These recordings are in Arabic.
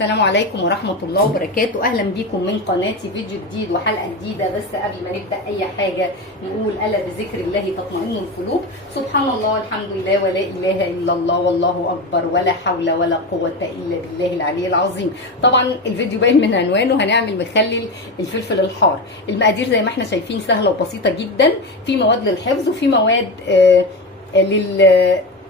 السلام عليكم ورحمة الله وبركاته. أهلا بيكم من قناتي، فيديو جديد وحلقة جديدة. بس قبل ما نبدأ أي حاجة نقول ألا بذكر الله تطمئن القلوب. سبحان الله، الحمد لله، ولا إله إلا الله، والله أكبر، ولا حول ولا قوة إلا بالله العلي العظيم. طبعا الفيديو باين من عنوانه، هنعمل مخلل الفلفل الحار. المقادير زي ما احنا شايفين سهلة وبسيطة جدا، في مواد للحفظ وفي مواد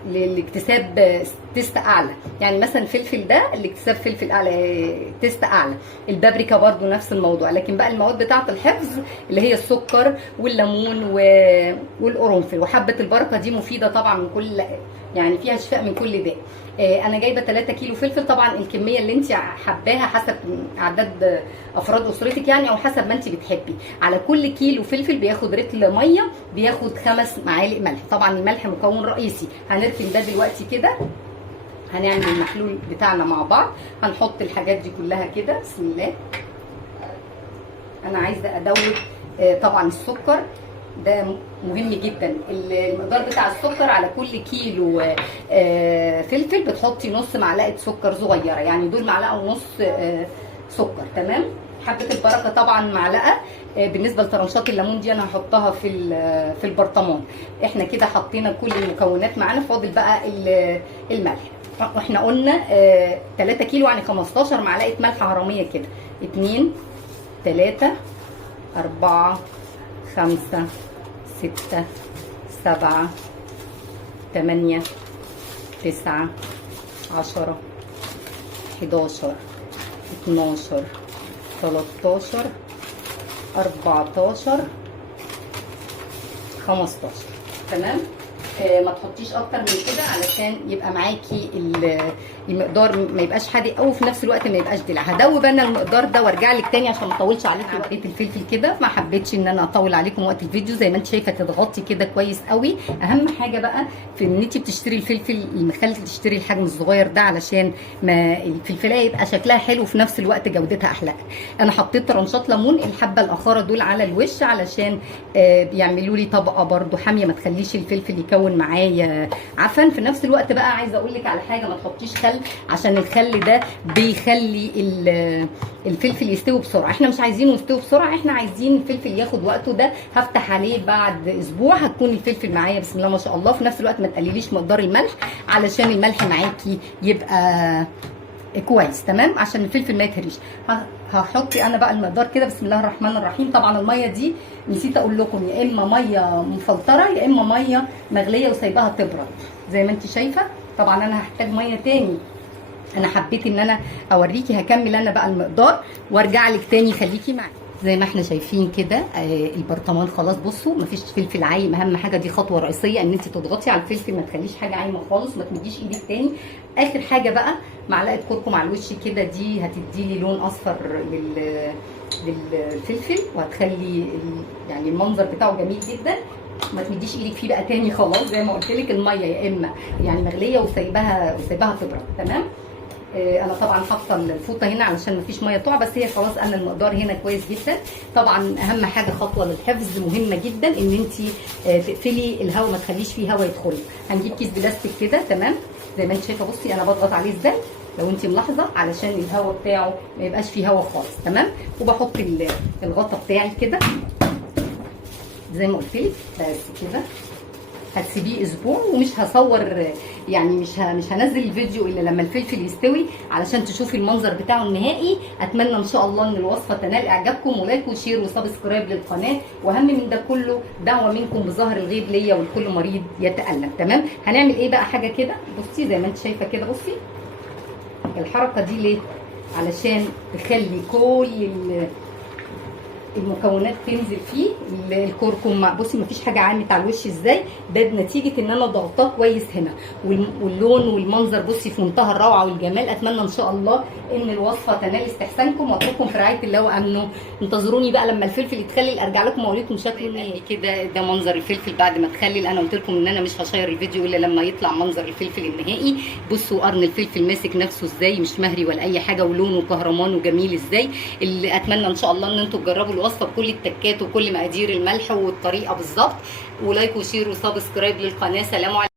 للاكتساب تيست اعلى. يعني مثلا الفلفل ده الاكتساب فلفل اعلى، تيست اعلى. البابريكا برضو نفس الموضوع، لكن بقى المواد بتاعه الحفظ اللي هي السكر والليمون والقرنفل وحبه البركه دي مفيده طبعا من كل، يعني فيها شفاء من كل داء. انا جايبه 3 كيلو فلفل. طبعا الكميه اللي انت حباها حسب اعداد افراد اسرتك يعني، او حسب ما انت بتحبي. على كل كيلو فلفل بياخد رتل ميه، بياخد 5 معالق ملح. طبعا الملح مكون رئيسي. هنركن ده دلوقتي كده، هنعمل المحلول بتاعنا مع بعض. هنحط الحاجات دي كلها كده، بسم الله. انا عايزه ادوب طبعا السكر ده مهم جدا. المقدار بتاع السكر على كل كيلو فلفل بتحطي نص معلقه سكر صغيره، يعني دول معلقه ونص سكر. تمام. حبه البركه طبعا معلقه. بالنسبه لطرنشات الليمون دي انا هحطها في البرطمان. احنا كده حطينا كل المكونات معانا، فاضل بقى الملح. واحنا قلنا 3 كيلو يعني 15 معلقه ملح هرميه كده. 2 3 4 5 6 7 8 9 10 11 12 13 14 15. تمام. ما تحطيش اكتر من كده علشان يبقى معاكي المقدار ما يبقاش حادق قوي، في نفس الوقت ما يبقاش دلع. هدوب انا المقدار ده وارجع لك تاني عشان ما اطولش عليكي وقت الفلفل كده. ما حبيتش ان انا اطول عليكم وقت الفيديو. زي ما انت شايفه تضغطي كده كويس قوي. اهم حاجه بقى في ان انت بتشتري الفلفل المخلل تشتري الحجم الصغير ده، علشان ما الفلفلايه يبقى شكلها حلو وفي نفس الوقت جودتها احلى. انا حطيت طرنشات ليمون الحبه الاخاره دول على الوش علشان بيعملوا لي طبقه برده حاميه، ما تخليش الفلفل يكون معايا عفن. في نفس الوقت بقى عايزه اقول لك على حاجه، ما تحطيش خل، عشان الخل ده بيخلي الفلفل يستوي بسرعه. احنا مش عايزينه يستوي بسرعه، احنا عايزين الفلفل ياخد وقته. ده هفتح عليه بعد اسبوع هتكون الفلفل معايا بسم الله ما شاء الله. في نفس الوقت ما تقلليش مقدار الملح علشان الملح معاكي يبقى كويس. تمام، عشان الفلفل ما يتهريش. هحط انا بقى المقدار كده بسم الله الرحمن الرحيم. طبعا الميه دي نسيت اقول لكم، يا اما ميه مفلتره يا اما ميه مغليه وسايباها تبرد زي ما انت شايفه. طبعا انا هحتاج ميه تاني، انا حبيت ان انا اوريكي. هكمل انا بقى المقدار وارجع لك تاني، خليكي معايا. زي ما احنا شايفين كده البرطمان خلاص. بصوا مفيش فلفل عايم. اهم حاجه دي خطوه رئيسيه، ان انت تضغطي على الفلفل، ما تخليش حاجه عايمه خالص، ما تمديش ايدك تاني. اخر حاجه بقى معلقه كركم على الوش كده، دي هتدي لي لون اصفر للفلفل، وهتخلي يعني المنظر بتاعه جميل جدا. ما تمديش ايدك فيه بقى تاني خلاص. زي ما قلت لك الميه يا اما يعني مغليه وسايباها تبرد. تمام. انا طبعا حاطه الفوطه هنا علشان مفيش ميه تقع، بس هي خلاص انا المقدار هنا كويس جدا. طبعا اهم حاجه خطوه للحفظ مهمه جدا، ان انت تقفلي الهواء، ما تخليش فيه هواء يدخل. هنجيب كيس بلاستيك كده. تمام. زي ما انت شايفه بصي انا بضغط عليه ازاي لو انت ملاحظه، علشان الهواء بتاعه ما يبقاش فيه هواء خالص. تمام. وبحط الغطا بتاعي كده زي ما قلت لك. بس كده هتسيبيه اسبوع، ومش هصور يعني مش هنزل الفيديو الا لما الفلفل يستوي علشان تشوفي المنظر بتاعه النهائي. اتمنى ان شاء الله ان الوصفه تنال اعجابكم، ولايك وشير وسبسكرايب للقناه. واهم من ده كله دعوه منكم بظهر الغيب ليا ولكل مريض يتالم. تمام. هنعمل ايه بقى؟ حاجه كده بصي زي ما انت شايفه كده. بصي الحركه دي ليه؟ علشان تخلي كل المكونات تنزل فيه. الكركم بصي مفيش حاجه عامت على الوش ازاي، ده نتيجه ان انا ضغطاه كويس هنا. واللون والمنظر بصي في منتهى الروعه والجمال. اتمنى ان شاء الله ان الوصفه تنال استحسانكم، واترككم في رعايه الله وامنه. انتظروني بقى لما الفلفل يتخلل ارجع لكم واوريكم شكله يعني كده. ده منظر الفلفل بعد ما اتخلل. انا قلت لكم ان انا مش هشير الفيديو الا لما يطلع منظر الفلفل النهائي. بصوا قرن الفلفل ماسك نفسه ازاي، مش مهري ولا اي حاجه، ولونه كهرمان وجميل ازاي. اللي اتمنى ان شاء الله ان انتم تجربوا الوصفه بكل التكات وكل مقادير الملح والطريقه بالظبط. ولايك وشير وسبسكرايب للقناه. سلام عليكم.